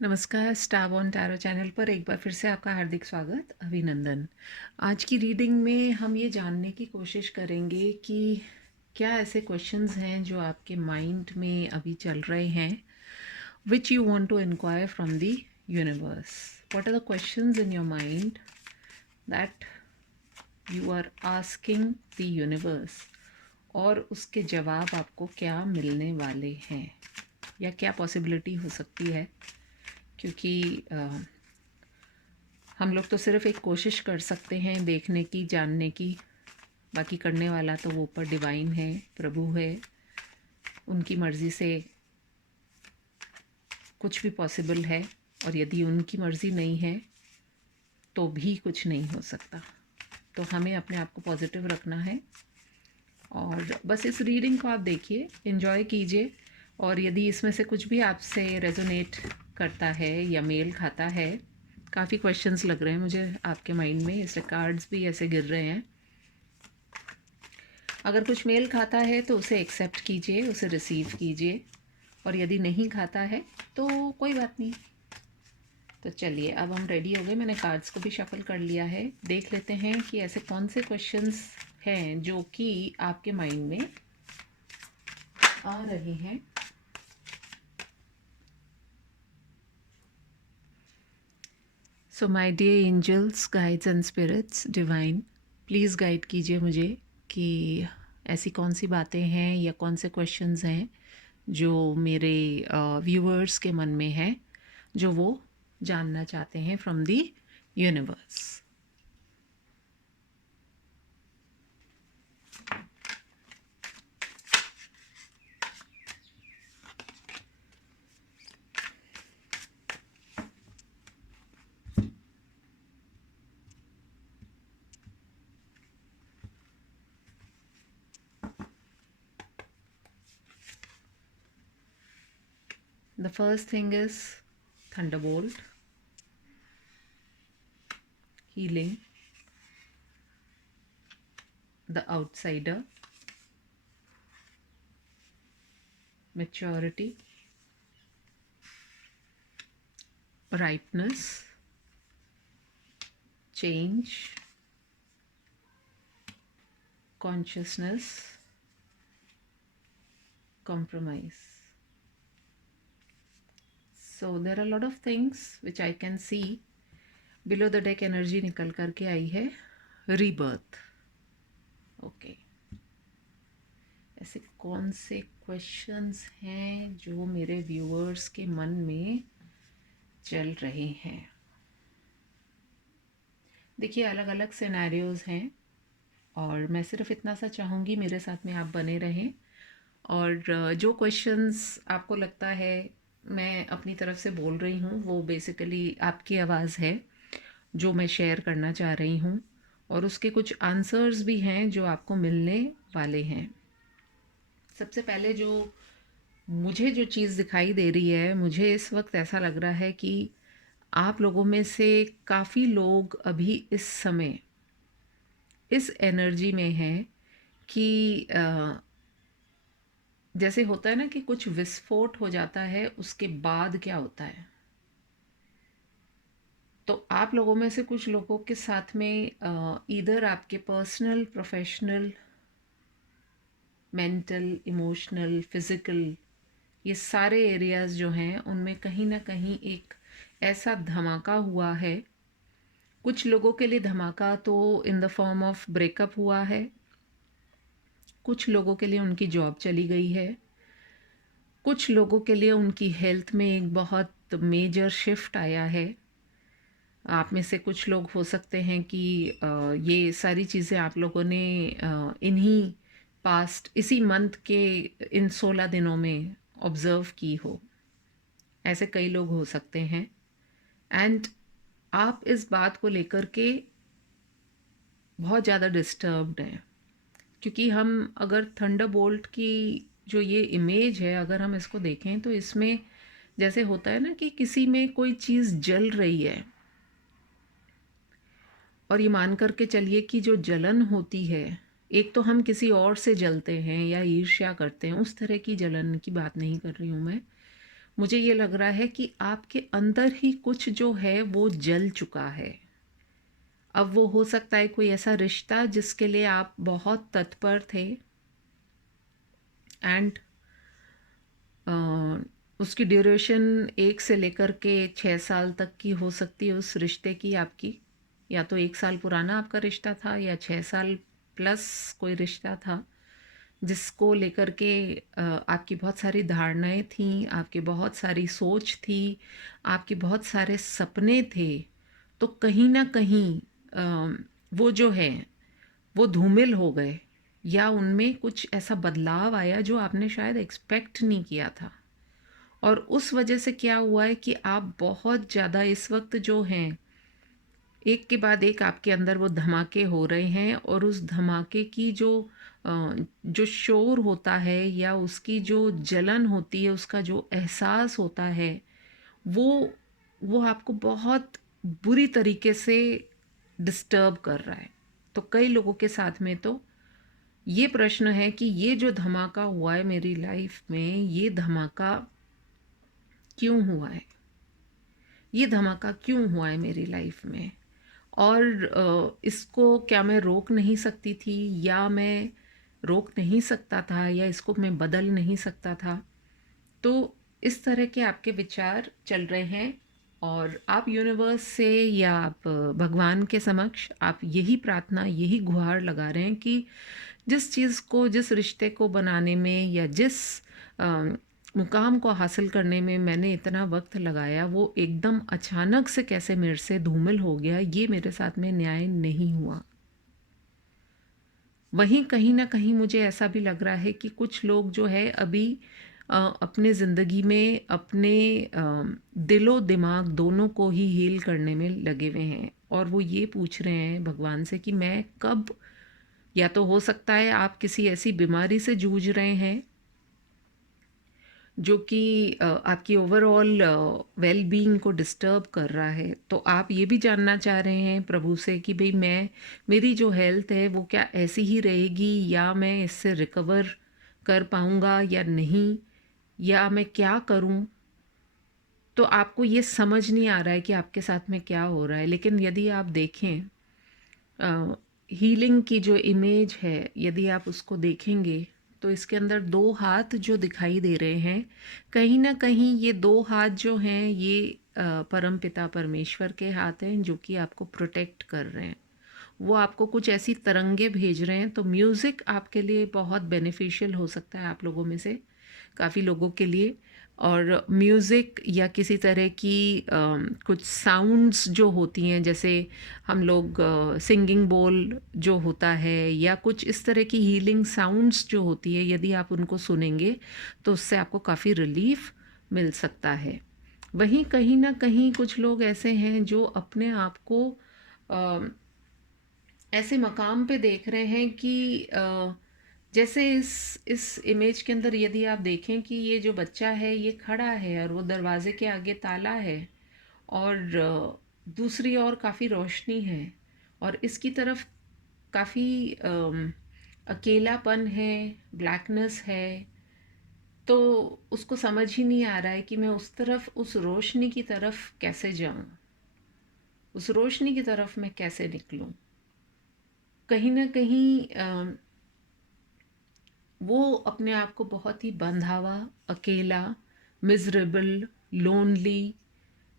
नमस्कार, star one tarot channel पर एक बार फिर से आपका हार्दिक स्वागत, अभिनंदन। आज की रीडिंग में हम ये जानने की कोशिश करेंगे कि क्या ऐसे क्वेश्चंस हैं जो आपके माइंड में अभी चल रहे हैं, which you want to inquire from the universe. What are the questions in your mind that you are asking the universe, और उसके जवाब आपको क्या मिलने वाले हैं या क्या पॉसिबिलिटी हो सकती है। क्योंकि हम लोग तो सिर्फ एक कोशिश कर सकते हैं देखने की, जानने की। बाकी करने वाला तो वो ऊपर डिवाइन है, प्रभु है। उनकी मर्ज़ी से कुछ भी पॉसिबल है, और यदि उनकी मर्ज़ी नहीं है तो भी कुछ नहीं हो सकता। तो हमें अपने आप को पॉजिटिव रखना है, और बस इस रीडिंग को आप देखिए, एंजॉय कीजिए। और यदि इसमें से कुछ भी आपसे रेजोनेट करता है या मेल खाता है, काफ़ी क्वेश्चंस लग रहे हैं मुझे आपके माइंड में, इससे कार्ड्स भी ऐसे गिर रहे हैं। अगर कुछ मेल खाता है तो उसे एक्सेप्ट कीजिए, उसे रिसीव कीजिए, और यदि नहीं खाता है तो कोई बात नहीं। तो चलिए, अब हम रेडी हो गए, मैंने कार्ड्स को भी शफल कर लिया है। देख लेते हैं कि ऐसे कौन से क्वेश्चंस हैं जो कि आपके माइंड में आ रहे हैं। So my dear angels, guides and spirits, divine, please guide कीजिए मुझे कि ऐसी कौन सी बातें हैं या कौन से क्वेश्चंस हैं जो मेरे व्यूअर्स के मन में है, जो वो जानना चाहते हैं from the universe. The first thing is thunderbolt, healing, the outsider, maturity, ripeness, change, consciousness, compromise. So there are a lot of things which I can see. Below the deck energy निकल करके आई है rebirth. Okay, ऐसे कौन से questions हैं जो मेरे viewers के मन में चल रहे हैं। देखिए, अलग अलग सिनेरियोज हैं, और मैं सिर्फ इतना सा चाहूँगी मेरे साथ में आप बने रहें। और जो क्वेश्चंस आपको लगता है मैं अपनी तरफ से बोल रही हूँ, वो बेसिकली आपकी आवाज़ है जो मैं शेयर करना चाह रही हूँ, और उसके कुछ आंसर्स भी हैं जो आपको मिलने वाले हैं। सबसे पहले मुझे जो चीज़ दिखाई दे रही है, मुझे इस वक्त ऐसा लग रहा है कि आप लोगों में से काफ़ी लोग अभी इस समय इस एनर्जी में हैं कि जैसे होता है ना कि कुछ विस्फोट हो जाता है, उसके बाद क्या होता है। तो आप लोगों में से कुछ लोगों के साथ में इधर आपके personal, professional, mental, emotional, physical, ये सारे एरियाज़ जो हैं उनमें कहीं ना कहीं एक ऐसा धमाका हुआ है। कुछ लोगों के लिए धमाका तो in the form of breakup हुआ है, कुछ लोगों के लिए उनकी जॉब चली गई है, कुछ लोगों के लिए उनकी हेल्थ में एक बहुत मेजर शिफ्ट आया है। आप में से कुछ लोग हो सकते हैं कि ये सारी चीज़ें आप लोगों ने इन्हीं इसी मंथ के इन 16 दिनों में ऑब्ज़र्व की हो। ऐसे कई लोग हो सकते हैं, एंड आप इस बात को लेकर के बहुत ज़्यादा डिस्टर्ब्ड हैं। क्योंकि हम अगर थंडरबोल्ट की जो ये इमेज है, अगर हम इसको देखें तो इसमें जैसे होता है ना कि किसी में कोई चीज़ जल रही है, और ये मान करके चलिए कि जो जलन होती है, एक तो हम किसी और से जलते हैं या ईर्ष्या करते हैं, उस तरह की जलन की बात नहीं कर रही हूँ मैं। मुझे ये लग रहा है कि आपके अंदर ही कुछ जो है वो जल चुका है। अब वो हो सकता है कोई ऐसा रिश्ता जिसके लिए आप बहुत तत्पर थे, एंड उसकी ड्यूरेशन 1 से लेकर के 6 साल तक की हो सकती है उस रिश्ते की आपकी। या तो 1 साल पुराना आपका रिश्ता था या 6 साल प्लस कोई रिश्ता था, जिसको लेकर के आपकी बहुत सारी धारणाएँ थीं, आपकी बहुत सारी सोच थी, आपके बहुत सारे सपने थे। तो कहीं न कहीं वो जो है वो धूमिल हो गए, या उनमें कुछ ऐसा बदलाव आया जो आपने शायद एक्सपेक्ट नहीं किया था। और उस वजह से क्या हुआ है कि आप बहुत ज़्यादा इस वक्त जो हैं, एक के बाद एक आपके अंदर वो धमाके हो रहे हैं, और उस धमाके की जो शोर होता है या उसकी जो जलन होती है, उसका जो एहसास होता है, वो वो आपको बहुत बुरी तरीके से डिस्टर्ब कर रहा है। तो कई लोगों के साथ में तो ये प्रश्न है कि ये जो धमाका हुआ है मेरी लाइफ में, ये धमाका क्यों हुआ है? ये धमाका क्यों हुआ है मेरी लाइफ में? और इसको क्या मैं रोक नहीं सकती थी, या मैं रोक नहीं सकता था, या इसको मैं बदल नहीं सकता था? तो इस तरह के आपके विचार चल रहे हैं, और आप यूनिवर्स से या आप भगवान के समक्ष आप यही प्रार्थना, यही गुहार लगा रहे हैं कि जिस चीज़ को, जिस रिश्ते को बनाने में, या जिस अ, मुकाम को हासिल करने में मैंने इतना वक्त लगाया, वो एकदम अचानक से कैसे मेरे से धूमिल हो गया, ये मेरे साथ में न्याय नहीं हुआ। वहीं कहीं न कहीं मुझे ऐसा भी लग रहा है कि कुछ लोग जो है अभी अपने ज़िंदगी में अपने दिलो दिमाग दोनों को ही हील करने में लगे हुए हैं, और वो ये पूछ रहे हैं भगवान से कि मैं कब, या तो हो सकता है आप किसी ऐसी बीमारी से जूझ रहे हैं जो कि आपकी ओवरऑल वेल बीइंग को डिस्टर्ब कर रहा है। तो आप ये भी जानना चाह रहे हैं प्रभु से कि भई मेरी जो हेल्थ है वो क्या ऐसी ही रहेगी, या मैं इससे रिकवर कर पाऊँगा या नहीं, या मैं क्या करूँ? तो आपको ये समझ नहीं आ रहा है कि आपके साथ में क्या हो रहा है। लेकिन यदि आप देखें, हीलिंग की जो इमेज है, यदि आप उसको देखेंगे, तो इसके अंदर 2 हाथ जो दिखाई दे रहे हैं, कहीं न कहीं ये 2 हाथ जो हैं ये परमपिता परमेश्वर के हाथ हैं, जो कि आपको प्रोटेक्ट कर रहे हैं। वो आपको कुछ ऐसी तरंगे भेज रहे हैं। तो म्यूज़िक आपके लिए बहुत बेनिफिशियल हो सकता है, आप लोगों में से काफ़ी लोगों के लिए। और म्यूज़िक या किसी तरह की कुछ साउंड्स जो होती हैं, जैसे हम लोग सिंगिंग बोल जो होता है, या कुछ इस तरह की हीलिंग साउंड्स जो होती है, यदि आप उनको सुनेंगे तो उससे आपको काफ़ी रिलीफ मिल सकता है। वहीं कहीं न कहीं कुछ लोग ऐसे हैं जो अपने आप को अ, ऐसे मकाम पे देख रहे हैं कि जैसे इस इमेज के अंदर यदि आप देखें कि ये जो बच्चा है ये खड़ा है, और वो दरवाजे के आगे ताला है, और दूसरी ओर काफ़ी रोशनी है, और इसकी तरफ काफ़ी अकेलापन है, ब्लैकनेस है। तो उसको समझ ही नहीं आ रहा है कि मैं उस तरफ, उस रोशनी की तरफ कैसे जाऊं, उस रोशनी की तरफ मैं कैसे निकलूं। कहीं ना कहीं वो अपने आप को बहुत ही बंधा हुआ, अकेला, मिजरेबल, लोनली,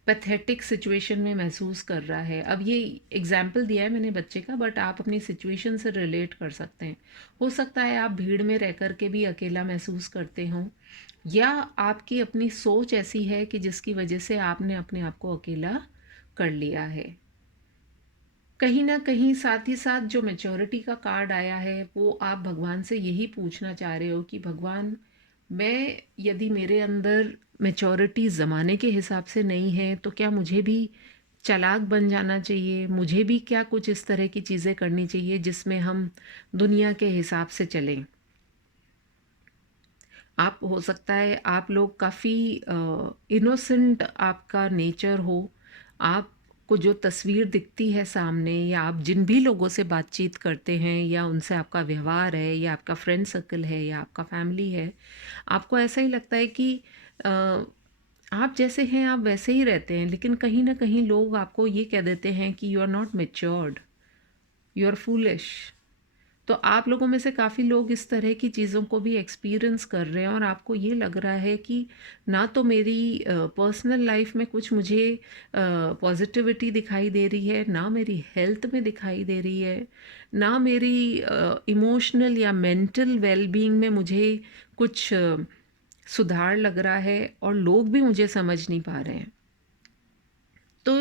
पैथेटिक सिचुएशन में महसूस कर रहा है। अब ये एग्जाम्पल दिया है मैंने बच्चे का, बट आप अपनी सिचुएशन से रिलेट कर सकते हैं। हो सकता है आप भीड़ में रह कर के भी अकेला महसूस करते हों, या आपकी अपनी सोच ऐसी है कि जिसकी वजह से आपने अपने आप को अकेला कर लिया है। कहीं न कहीं साथ ही साथ जो मैच्योरिटी का कार्ड आया है, वो आप भगवान से यही पूछना चाह रहे हो कि भगवान, मैं, यदि मेरे अंदर मैच्योरिटी ज़माने के हिसाब से नहीं है, तो क्या मुझे भी चालाक बन जाना चाहिए? मुझे भी क्या कुछ इस तरह की चीज़ें करनी चाहिए जिसमें हम दुनिया के हिसाब से चलें? आप, हो सकता है आप लोग काफ़ी इनोसेंट आपका नेचर हो। आपको जो तस्वीर दिखती है सामने, या आप जिन भी लोगों से बातचीत करते हैं, या उनसे आपका व्यवहार है, या आपका फ्रेंड सर्कल है, या आपका फैमिली है, आपको ऐसा ही लगता है कि अ, आप जैसे हैं आप वैसे ही रहते हैं, लेकिन कहीं न कहीं लोग आपको ये कह देते हैं कि you are not matured, you are foolish. तो आप लोगों में से काफ़ी लोग इस तरह की चीज़ों को भी एक्सपीरियंस कर रहे हैं और आपको ये लग रहा है कि ना तो मेरी पर्सनल लाइफ में कुछ मुझे पॉजिटिविटी दिखाई दे रही है, ना मेरी हेल्थ में दिखाई दे रही है, ना मेरी इमोशनल या मेंटल वेलबींग में मुझे कुछ सुधार लग रहा है, और लोग भी मुझे समझ नहीं पा रहे हैं। तो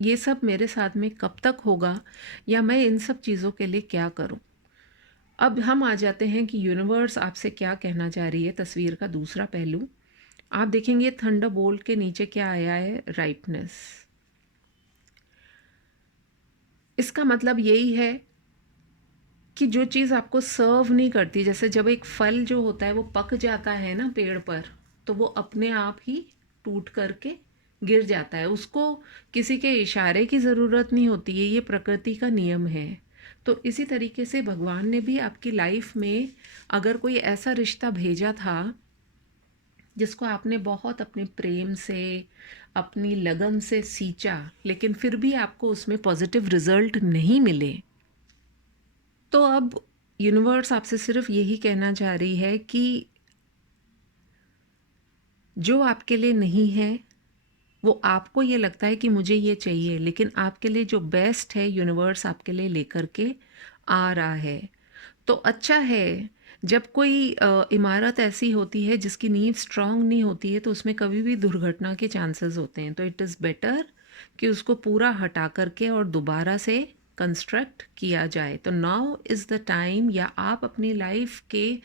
ये सब मेरे साथ में कब तक होगा, या मैं इन सब चीज़ों के लिए क्या करूं? अब हम आ जाते हैं कि यूनिवर्स आपसे क्या कहना चाह रही है। तस्वीर का दूसरा पहलू आप देखेंगे, थंडर बोल्ट के नीचे क्या आया है, राइपनेस। इसका मतलब यही है कि जो चीज़ आपको सर्व नहीं करती, जैसे जब एक फल जो होता है वो पक जाता है ना पेड़ पर, तो वो अपने आप ही टूट करके गिर जाता है, उसको किसी के इशारे की ज़रूरत नहीं होती है, ये प्रकृति का नियम है। तो इसी तरीके से भगवान ने भी आपकी लाइफ में अगर कोई ऐसा रिश्ता भेजा था जिसको आपने बहुत अपने प्रेम से, अपनी लगन से सींचा, लेकिन फिर भी आपको उसमें पॉजिटिव रिजल्ट नहीं मिले, तो अब यूनिवर्स आपसे सिर्फ यही कहना चाह रही है कि जो आपके लिए नहीं है, वो आपको ये लगता है कि मुझे ये चाहिए, लेकिन आपके लिए जो बेस्ट है यूनिवर्स आपके लिए लेकर के आ रहा है। तो अच्छा है, जब कोई इमारत ऐसी होती है जिसकी नींव स्ट्रांग नहीं होती है, तो उसमें कभी भी दुर्घटना के चांसेस होते हैं। तो इट इज़ बेटर कि उसको पूरा हटा करके और दोबारा से कंस्ट्रक्ट किया जाए। तो नाउ इज़ द टाइम, या आप अपनी लाइफ के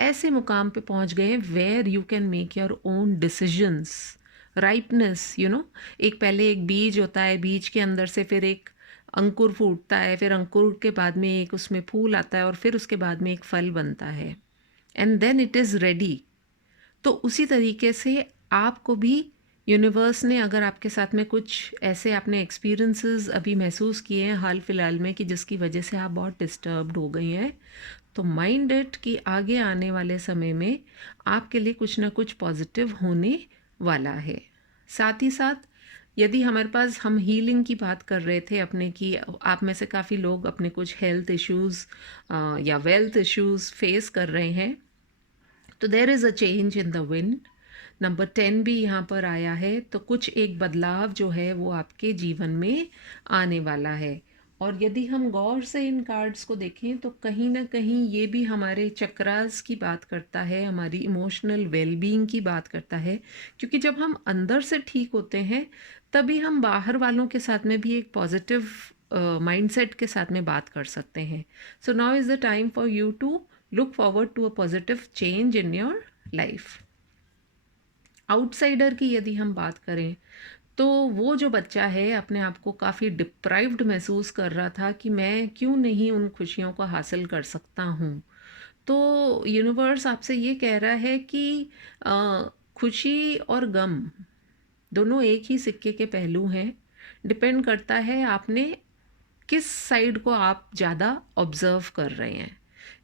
ऐसे मुकाम पे पहुंच गए हैं where you can make your own decisions. Ripeness, एक पहले एक बीज होता है, बीज के अंदर से फिर एक अंकुर फूटता है, फिर अंकुर के बाद में एक उसमें फूल आता है, और फिर उसके बाद में एक फल बनता है, and then it is ready. तो उसी तरीके से आपको भी यूनिवर्स ने, अगर आपके साथ में कुछ ऐसे आपने एक्सपीरियंसेस अभी महसूस किए हैं हाल फिलहाल में कि जिसकी वजह से आप बहुत डिस्टर्ब्ड हो गई हैं, तो माइंड इट कि आगे आने वाले समय में आपके लिए कुछ ना कुछ पॉजिटिव होने वाला है। साथ ही साथ यदि हमारे पास, हम हीलिंग की बात कर रहे थे अपने की, आप में से काफ़ी लोग अपने कुछ हेल्थ इश्यूज़ या वेल्थ इश्यूज़ फेस कर रहे हैं, तो there is a change in the wind. Number 10 भी यहाँ पर आया है, तो कुछ एक बदलाव जो है वो आपके जीवन में आने वाला है। और यदि हम गौर से इन कार्ड्स को देखें तो कहीं ना कहीं ये भी हमारे चक्रास की बात करता है, हमारी इमोशनल वेलबींग की बात करता है, क्योंकि जब हम अंदर से ठीक होते हैं तभी हम बाहर वालों के साथ में भी एक पॉजिटिव माइंडसेट के साथ में बात कर सकते हैं। So now is the time for you to look forward to a positive change in your life। Outsider की यदि हम बात करें, तो वो जो बच्चा है अपने आप को काफ़ी डिप्राइव्ड महसूस कर रहा था कि मैं क्यों नहीं उन खुशियों को हासिल कर सकता हूँ। तो यूनिवर्स आपसे ये कह रहा है कि खुशी और गम दोनों एक ही सिक्के के पहलू हैं। डिपेंड करता है आपने किस साइड को आप ज़्यादा ऑब्ज़र्व कर रहे हैं।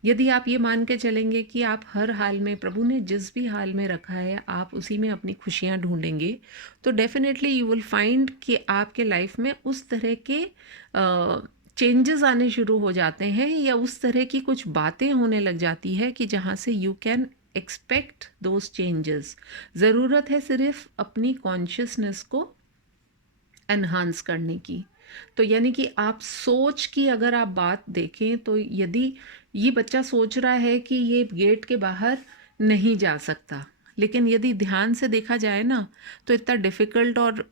यदि आप ये मान के चलेंगे कि आप हर हाल में, प्रभु ने जिस भी हाल में रखा है आप उसी में अपनी खुशियाँ ढूंढेंगे, तो डेफिनेटली यू विल फाइंड कि आपके लाइफ में उस तरह के चेंजेस आने शुरू हो जाते हैं, या उस तरह की कुछ बातें होने लग जाती है कि जहाँ से you can expect those changes. ज़रूरत है सिर्फ अपनी कॉन्शियसनेस को एनहांस करने की। तो यानी कि आप सोच की अगर आप बात देखें, तो यदि ये बच्चा सोच रहा है कि ये गेट के बाहर नहीं जा सकता, लेकिन यदि ध्यान से देखा जाए ना, तो इतना डिफ़िकल्ट और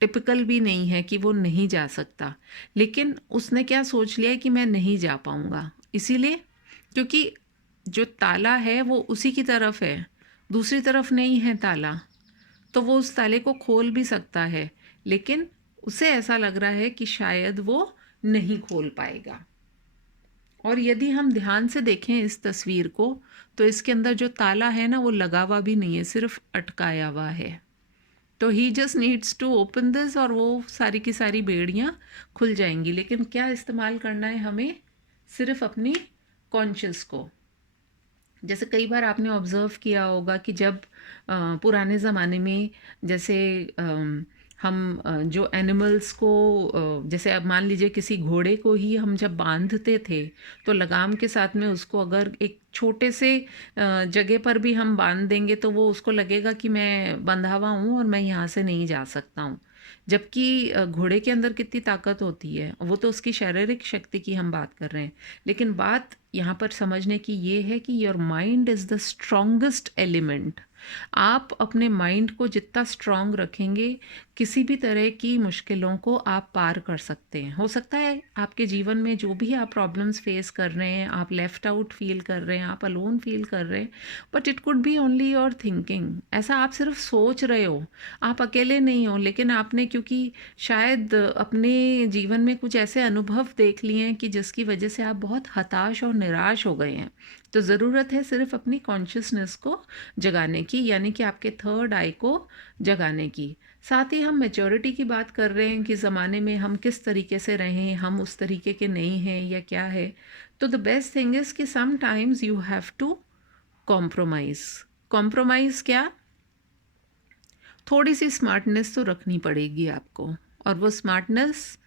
टिपिकल भी नहीं है कि वो नहीं जा सकता, लेकिन उसने क्या सोच लिया है कि मैं नहीं जा पाऊँगा। इसीलिए, क्योंकि जो ताला है वो उसी की तरफ है, दूसरी तरफ नहीं है ताला, तो वो उस ताले को खोल भी सकता है, लेकिन उसे ऐसा लग रहा है कि शायद वो नहीं खोल पाएगा। और यदि हम ध्यान से देखें इस तस्वीर को, तो इसके अंदर जो ताला है ना वो लगा हुआ भी नहीं है, सिर्फ अटकाया हुआ है। तो he just needs to open this और वो सारी की सारी बेड़ियाँ खुल जाएंगी। लेकिन क्या इस्तेमाल करना है हमें? सिर्फ अपनी कॉन्शियस को। जैसे कई बार आपने ऑब्ज़र्व किया होगा कि जब पुराने ज़माने में जैसे हम जो एनिमल्स को जैसे अब मान लीजिए किसी घोड़े को ही हम जब बांधते थे, तो लगाम के साथ में उसको अगर एक छोटे से जगह पर भी हम बांध देंगे तो वो उसको लगेगा कि मैं बंधा हुआ हूँ और मैं यहाँ से नहीं जा सकता हूँ। जबकि घोड़े के अंदर कितनी ताकत होती है, वो तो उसकी शारीरिक शक्ति की हम बात कर रहे हैं। लेकिन बात यहाँ पर समझने की ये है कि your mind is the strongest element. आप अपने माइंड को जितना स्ट्रांग रखेंगे, किसी भी तरह की मुश्किलों को आप पार कर सकते हैं। हो सकता है आपके जीवन में जो भी आप प्रॉब्लम्स फेस कर रहे हैं, आप लेफ्ट आउट फील कर रहे हैं, आप अलोन फील कर रहे हैं, but it could be only your thinking. ऐसा आप सिर्फ सोच रहे हो, आप अकेले नहीं हो, लेकिन आपने क्योंकि शायद अपने जीवन में कुछ ऐसे अनुभव देख लिए हैं कि जिसकी वजह से आप बहुत हताश और निराश हो गए हैं। तो ज़रूरत है सिर्फ अपनी कॉन्शियसनेस को जगाने की, यानी कि आपके थर्ड आई को जगाने की। साथ ही हम मैच्योरिटी की बात कर रहे हैं कि ज़माने में हम किस तरीके से रहें, हम उस तरीके के नहीं हैं या क्या है। तो द बेस्ट थिंग इज़ कि sometimes you have to compromise. Compromise क्या? थोड़ी सी स्मार्टनेस तो रखनी पड़ेगी आपको, और वो स्मार्टनेस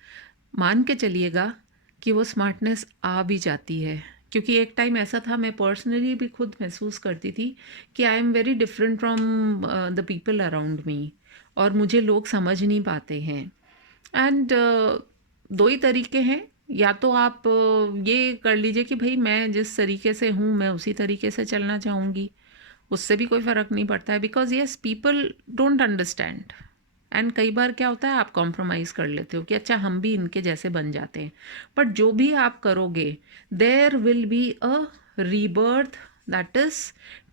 मान के चलिएगा कि वो स्मार्टनेस आ भी जाती है। क्योंकि एक टाइम ऐसा था, मैं पर्सनली भी खुद महसूस करती थी कि I am very different from the people around me, और मुझे लोग समझ नहीं पाते हैं। एंड दो ही तरीके हैं, या तो आप ये कर लीजिए कि भाई मैं जिस तरीके से हूँ मैं उसी तरीके से चलना चाहूँगी, उससे भी कोई फ़र्क नहीं पड़ता है, because yes people don't understand. And कई बार क्या होता है, आप कॉम्प्रोमाइज़ कर लेते हो कि अच्छा हम भी इनके जैसे बन जाते हैं। बट जो भी आप करोगे, there will be a rebirth that is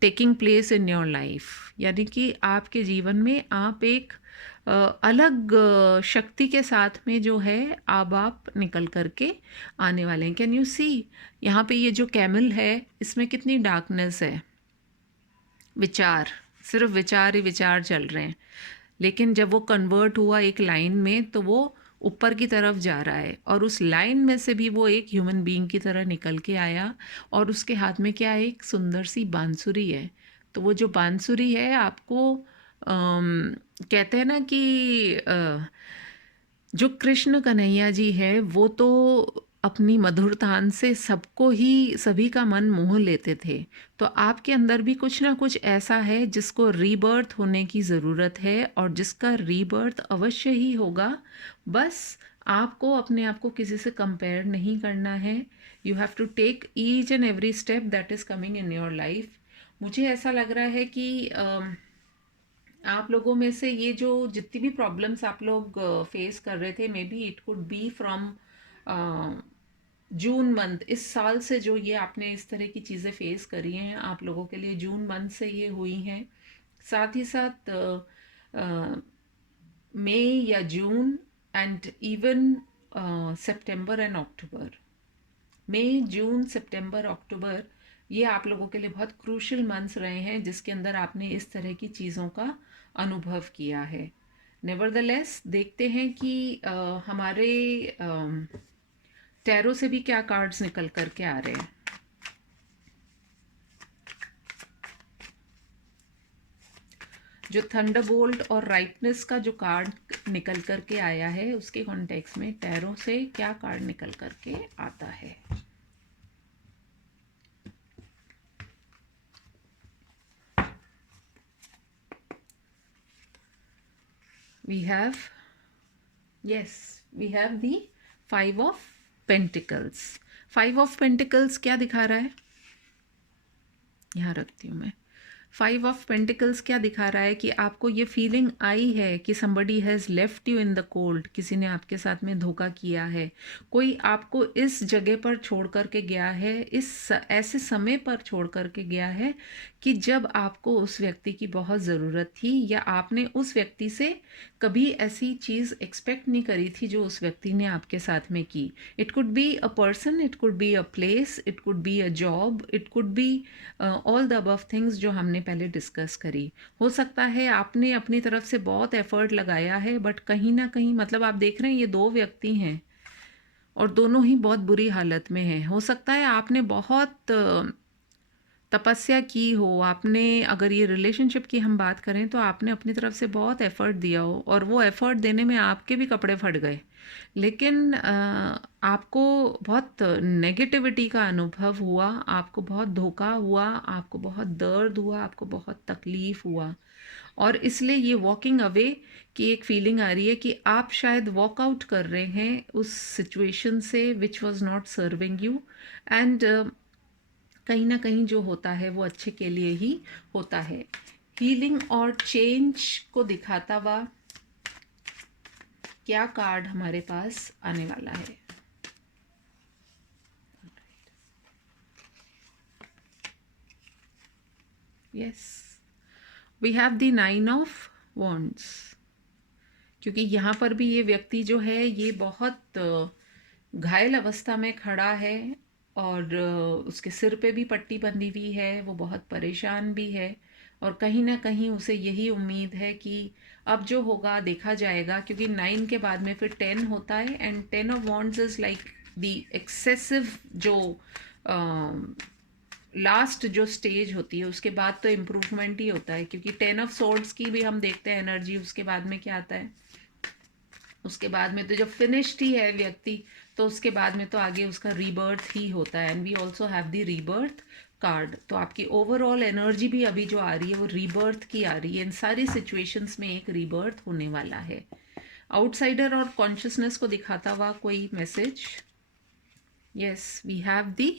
taking place in your life. यानी कि आपके जीवन में आप एक अलग शक्ति के साथ में जो है अब आप निकल करके आने वाले हैं। कैन यू सी, यहाँ पे ये जो कैमल है इसमें कितनी डार्कनेस है। विचार, सिर्फ विचार ही विचार चल रहे हैं, लेकिन जब वो कन्वर्ट हुआ एक लाइन में तो वो ऊपर की तरफ जा रहा है, और उस लाइन में से भी वो एक ह्यूमन बीइंग की तरह निकल के आया, और उसके हाथ में क्या है, एक सुंदर सी बांसुरी है। तो वो जो बांसुरी है आपको कहते हैं ना कि जो कृष्ण कन्हैया जी है वो तो अपनी मधुर तान से सबको ही, सभी का मन मोह लेते थे। तो आपके अंदर भी कुछ ना कुछ ऐसा है जिसको रीबर्थ होने की ज़रूरत है, और जिसका रीबर्थ अवश्य ही होगा। बस आपको अपने आप को किसी से कंपेयर नहीं करना है। You have to take each and every step that is coming in your life. मुझे ऐसा लग रहा है कि आप लोगों में से ये जो जितनी भी प्रॉब्लम्स आप लोग फेस कर रहे थे, may be it could be from June month, इस साल से जो ये आपने इस तरह की चीज़ें फेस करी हैं, आप लोगों के लिए जून मंथ से ये हुई हैं। साथ ही साथ मई या जून and even September and October, मई जून सितंबर अक्टूबर, ये आप लोगों के लिए बहुत क्रूशल मंथ्स रहे हैं जिसके अंदर आपने इस तरह की चीज़ों का अनुभव किया है। नेवरदलेस देखते हैं कि हमारे टैरो से भी क्या कार्ड्स निकल कर के आ रहे हैं। जो थंडरबोल्ट और राइटनेस का जो कार्ड निकल कर के आया है, उसके कॉन्टेक्स्ट में टैरो से क्या कार्ड निकल कर के आता है। We have, yes, we have the 5 of Pentacles. 5 of Pentacles क्या दिखा रहा है, यहाँ रखती हूँ मैं। 5 ऑफ पेंटिकल्स क्या दिखा रहा है कि आपको ये फीलिंग आई है कि somebody has left you in the cold, किसी ने आपके साथ में धोखा किया है, कोई आपको इस जगह पर छोड़ कर के गया है, इस ऐसे समय पर छोड़ कर के गया है कि जब आपको उस व्यक्ति की बहुत ज़रूरत थी, या आपने उस व्यक्ति से कभी ऐसी चीज़ एक्सपेक्ट नहीं करी थी जो उस व्यक्ति ने आपके साथ में की। It could be a person, it could be a place, it could be a job, it could be all the above things जो हमने पहले डिस्कस करी। हो सकता है आपने अपनी तरफ से बहुत एफर्ट लगाया है, बट कहीं ना कहीं, मतलब आप देख रहे हैं ये दो व्यक्ति हैं और दोनों ही बहुत बुरी हालत में हैं। हो सकता है आपने बहुत तपस्या की हो, आपने अगर ये रिलेशनशिप की हम बात करें तो आपने अपनी तरफ से बहुत एफ़र्ट दिया हो और वो एफ़र्ट देने में आपके भी कपड़े फट गए, लेकिन आपको बहुत नेगेटिविटी का अनुभव हुआ, आपको बहुत धोखा हुआ, आपको बहुत दर्द हुआ, आपको बहुत तकलीफ़ हुआ और इसलिए ये वॉकिंग अवे की एक फीलिंग आ रही है कि आप शायद वॉक आउट कर रहे हैं उस सिचुएशन से which was not serving you and कहीं ना कहीं जो होता है वो अच्छे के लिए ही होता है। हीलिंग और चेंज को दिखाता हुआ क्या कार्ड हमारे पास आने वाला है? Yes, we have the 9 of wands, क्योंकि यहाँ पर भी ये व्यक्ति जो है ये बहुत घायल अवस्था में खड़ा है और उसके सिर पे भी पट्टी बंधी हुई है, वो बहुत परेशान भी है और कहीं ना कहीं उसे यही उम्मीद है कि अब जो होगा देखा जाएगा, क्योंकि 9 के बाद में फिर 10 होता है and 10 of wands is like the excessive जो लास्ट जो स्टेज होती है उसके बाद तो इम्प्रूवमेंट ही होता है, क्योंकि 10 ऑफ सोर्ड्स की भी हम देखते हैं एनर्जी, उसके बाद में क्या आता है, उसके बाद में तो जब फिनिश्ड ही है व्यक्ति तो उसके बाद में तो आगे उसका रीबर्थ ही होता है and we also have the rebirth card. तो आपकी ओवरऑल एनर्जी भी अभी जो आ रही है वो रीबर्थ की आ रही है, इन सारी सिचुएशंस में एक रीबर्थ होने वाला है। आउटसाइडर और कॉन्शियसनेस को दिखाता हुआ कोई message? Yes, we have the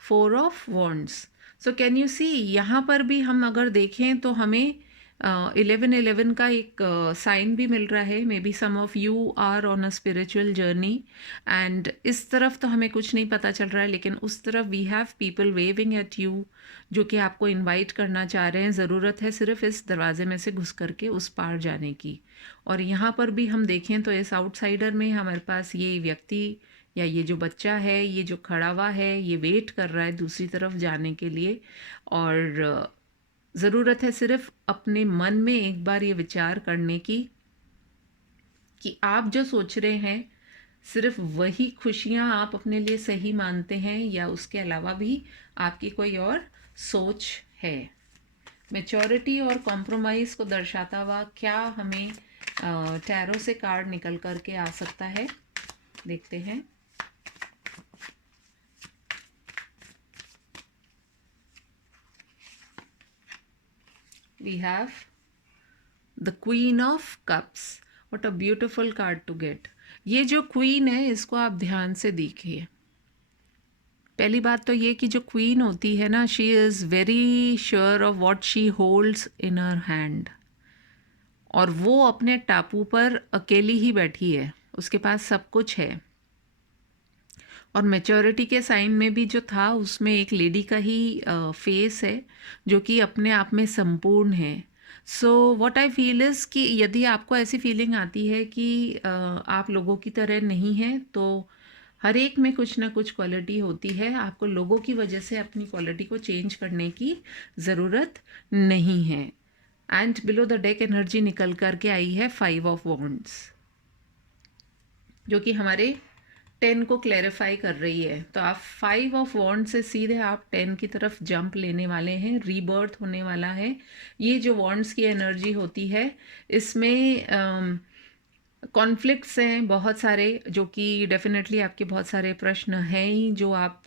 4 of wands. So can you see, यहाँ पर भी हम अगर देखें तो हमें 11-11 का एक साइन भी मिल रहा है। Maybe some of you are on a spiritual journey and इस तरफ तो हमें कुछ नहीं पता चल रहा है, लेकिन उस तरफ we have people waving at you जो कि आपको इनवाइट करना चाह रहे हैं। ज़रूरत है सिर्फ इस दरवाजे में से घुस करके उस पार जाने की। और यहाँ पर भी हम देखें तो इस आउटसाइडर में हमारे पास ये व्यक्ति या ये जो बच्चा है, ये जो खड़ा हुआ है, ये वेट कर रहा है दूसरी तरफ जाने के लिए और ज़रूरत है सिर्फ अपने मन में एक बार ये विचार करने की कि आप जो सोच रहे हैं सिर्फ वही खुशियाँ आप अपने लिए सही मानते हैं या उसके अलावा भी आपकी कोई और सोच है। मैच्योरिटी और कॉम्प्रोमाइज़ को दर्शाता हुआ क्या हमें टैरो से कार्ड निकल करके आ सकता है, देखते हैं। We have the Queen of Cups. What a beautiful card to get. ये जो क्वीन है इसको आप ध्यान से देखिए। पहली बात तो ये कि जो क्वीन होती है ना, she is very sure of what she holds in her hand और वो अपने टापू पर अकेली ही बैठी है, उसके पास सब कुछ है। और मैच्योरिटी के साइन में भी जो था उसमें एक लेडी का ही फेस है जो कि अपने आप में संपूर्ण है। So what I feel is कि यदि आपको ऐसी फीलिंग आती है कि आप लोगों की तरह नहीं हैं, तो हर एक में कुछ ना कुछ क्वालिटी होती है। आपको लोगों की वजह से अपनी क्वालिटी को चेंज करने की ज़रूरत नहीं है। And below the deck energy निकल करके आई है 5 ऑफ वॉन्ड्स जो कि हमारे 10 को क्लैरिफाई कर रही है। तो आप 5 ऑफ वॉन्ड से सीधे आप 10 की तरफ जंप लेने वाले हैं, रीबर्थ होने वाला है। ये जो वॉन्ड्स की एनर्जी होती है इसमें कॉन्फ्लिक्ट्स हैं बहुत सारे, जो कि डेफिनेटली आपके बहुत सारे प्रश्न हैं ही जो आप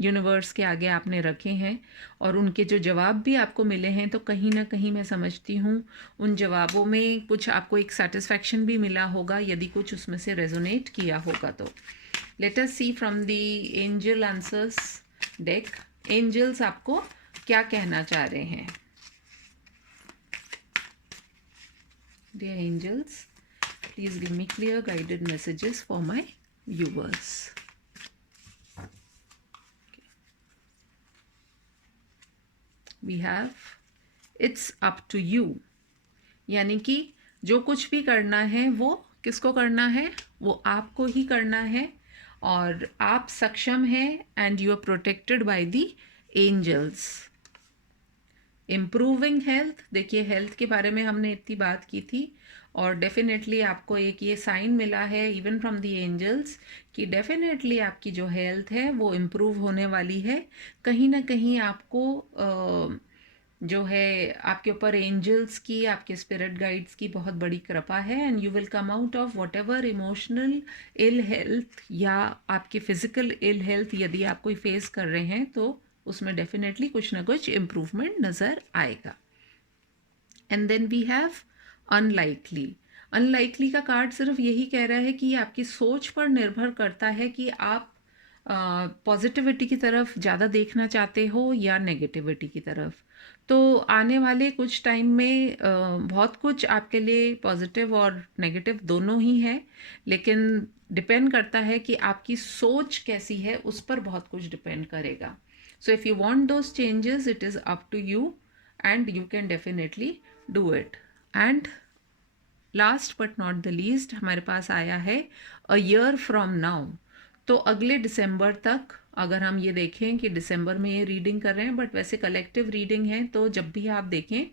यूनिवर्स के आगे आपने रखे हैं और उनके जो जवाब भी आपको मिले हैं, तो कहीं ना कहीं मैं समझती हूँ उन जवाबों में कुछ आपको एक सेटिस्फैक्शन भी मिला होगा यदि कुछ उसमें से रेजोनेट किया होगा। तो let us see from the angel answers deck, angels आपको क्या कहना चाह रहे हैं। Dear angels, please give me clear guided messages for my viewers. We have it's up to you, यानी कि जो कुछ भी करना है वो किसको करना है, वो आपको ही करना है और आप सक्षम हैं and you are protected by the angels. Improving health, देखिए हेल्थ के बारे में हमने इतनी बात की थी और डेफिनेटली आपको एक ये साइन मिला है इवन फ्रॉम द एंजल्स कि डेफिनेटली आपकी जो हेल्थ है वो इम्प्रूव होने वाली है। कहीं ना कहीं आपको जो है आपके ऊपर एंजल्स की, आपके स्पिरिट गाइड्स की बहुत बड़ी कृपा है, and you will come out of whatever emotional ill health या आपके फिजिकल इल हेल्थ यदि आप कोई फेस कर रहे हैं तो उसमें डेफिनेटली कुछ ना कुछ इम्प्रूवमेंट नज़र आएगा। And then we have unlikely. Unlikely का कार्ड सिर्फ यही कह रहा है कि आपकी सोच पर निर्भर करता है कि आप पॉजिटिविटी की तरफ ज़्यादा देखना चाहते हो या नेगेटिविटी की तरफ। तो आने वाले कुछ टाइम में बहुत कुछ आपके लिए पॉजिटिव और नेगेटिव दोनों ही है, लेकिन डिपेंड करता है कि आपकी सोच कैसी है, उस पर बहुत कुछ डिपेंड करेगा। So if you want those changes it is up to you and you can definitely do it. And last but not द लीस्ट हमारे पास आया है अ ईयर फ्रॉम नाउ। तो अगले दिसंबर तक, अगर हम ये देखें कि दिसंबर में ये रीडिंग कर रहे हैं बट वैसे कलेक्टिव रीडिंग है, तो जब भी आप देखें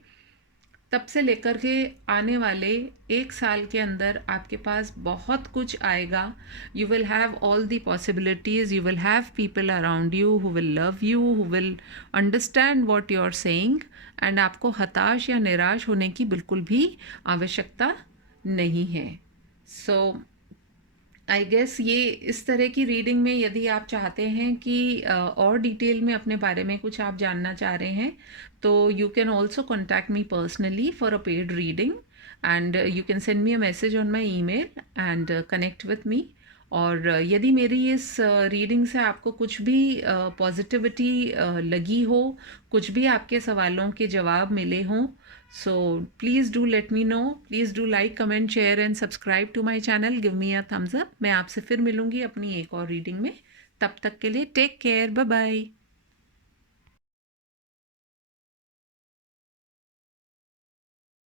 तब से लेकर के आने वाले एक साल के अंदर आपके पास बहुत कुछ आएगा। You will have all the possibilities, you will have people around you who will love you, who will understand what you are saying, and आपको हताश या निराश होने की बिल्कुल भी आवश्यकता नहीं है। सो आई गेस ये इस तरह की रीडिंग में यदि आप चाहते हैं कि और डिटेल में अपने बारे में कुछ आप जानना चाह रहे हैं तो you can also contact me personally for a paid reading, and you can send me a message on my email and connect with me. और यदि मेरी इस रीडिंग से आपको कुछ भी पॉजिटिविटी लगी हो, कुछ भी आपके सवालों के जवाब मिले हों, so please do let me know, please do like, comment, share and subscribe to my channel, give me a thumbs up। मैं आपसे फिर मिलूंगी अपनी एक और रीडिंग में, तब तक के लिए टेक केयर, बाय बाय।